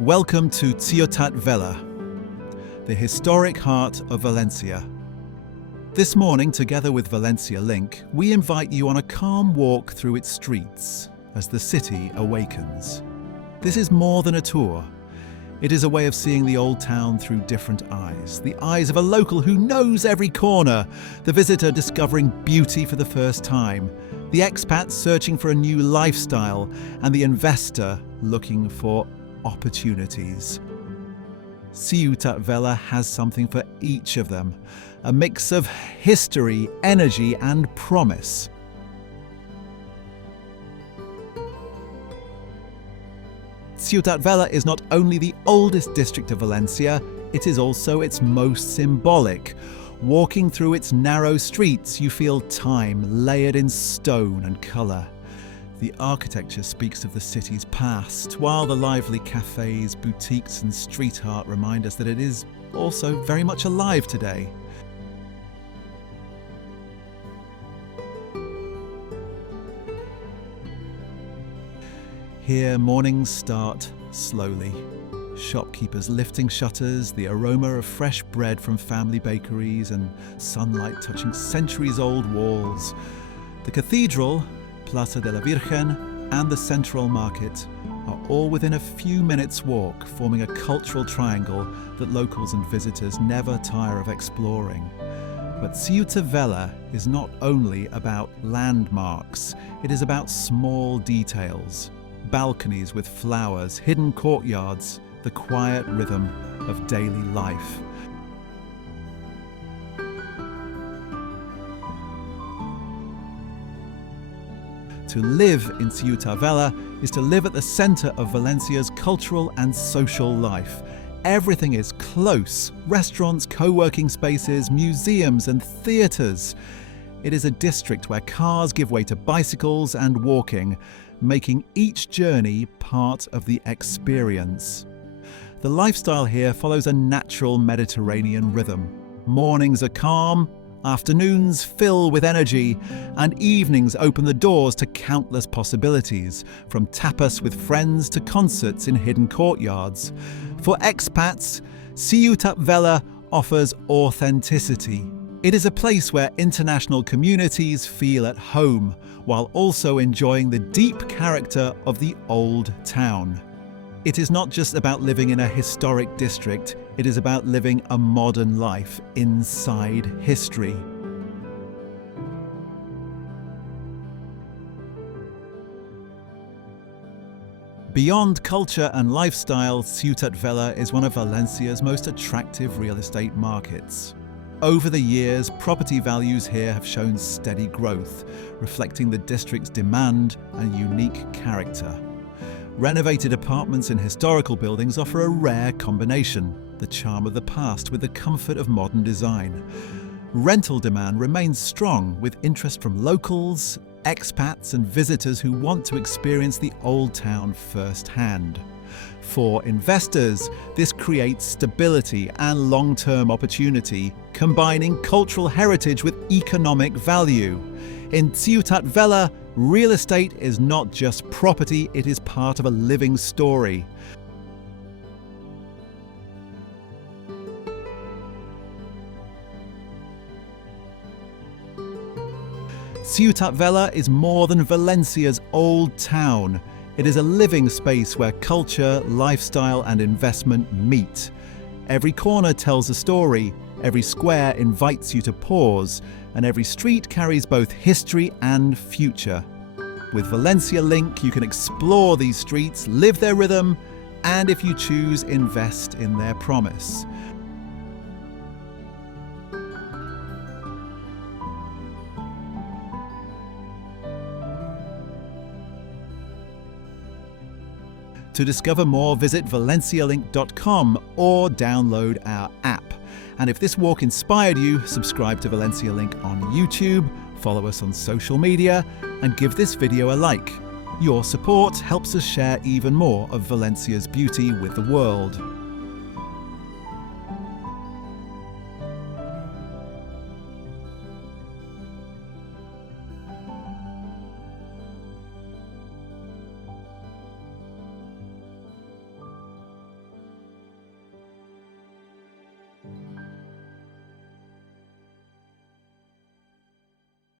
Welcome to Ciutat Vella, the historic heart of Valencia. This morning, together with ValenciaLink, we invite you on a calm walk through its streets as the city awakens. This is more than a tour. It is a way of seeing the old town through different eyes. The eyes of a local who knows every corner, the visitor discovering beauty for the first time, the expat searching for a new lifestyle, and the investor looking for opportunities. Ciutat Vella has something for each of them, a mix of history, energy, and promise. Ciutat Vella is not only the oldest district of Valencia, it is also its most symbolic. Walking through its narrow streets, you feel time layered in stone and colour. The architecture speaks of the city's past, while the lively cafés, boutiques and street art remind us that it is also very much alive today. Here, mornings start slowly. Shopkeepers lifting shutters, the aroma of fresh bread from family bakeries and sunlight touching centuries-old walls. The Cathedral, Plaza de la Virgen and the Central Market are all within a few minutes' walk, forming a cultural triangle that locals and visitors never tire of exploring. But Ciutat Vella is not only about landmarks, it is about small details. Balconies with flowers, hidden courtyards, the quiet rhythm of daily life. To live in Ciutat Vella is to live at the centre of Valencia's cultural and social life. Everything is close: restaurants, co-working spaces, museums and theatres. It is a district where cars give way to bicycles and walking, making each journey part of the experience. The lifestyle here follows a natural Mediterranean rhythm. Mornings are calm, afternoons fill with energy, and evenings open the doors to countless possibilities, from tapas with friends to concerts in hidden courtyards. For expats, Ciutat Vella offers authenticity. It is a place where international communities feel at home, while also enjoying the deep character of the old town. It is not just about living in a historic district, it is about living a modern life inside history. Beyond culture and lifestyle, Ciutat Vella is one of Valencia's most attractive real estate markets. Over the years, property values here have shown steady growth, reflecting the district's demand and unique character. Renovated apartments in historical buildings offer a rare combination: the charm of the past with the comfort of modern design. Rental demand remains strong, with interest from locals, expats and visitors who want to experience the old town firsthand. For investors, this creates stability and long-term opportunity, combining cultural heritage with economic value. In Ciutat Vella, real estate is not just property, it is part of a living story. Ciutat Vella is more than Valencia's old town. It is a living space where culture, lifestyle and investment meet. Every corner tells a story, every square invites you to pause, and every street carries both history and future. With ValenciaLink, you can explore these streets, live their rhythm, and if you choose, invest in their promise. To discover more, visit ValenciaLink.com or download our app. And if this walk inspired you, subscribe to ValenciaLink on YouTube, follow us on social media, and give this video a like. Your support helps us share even more of Valencia's beauty with the world.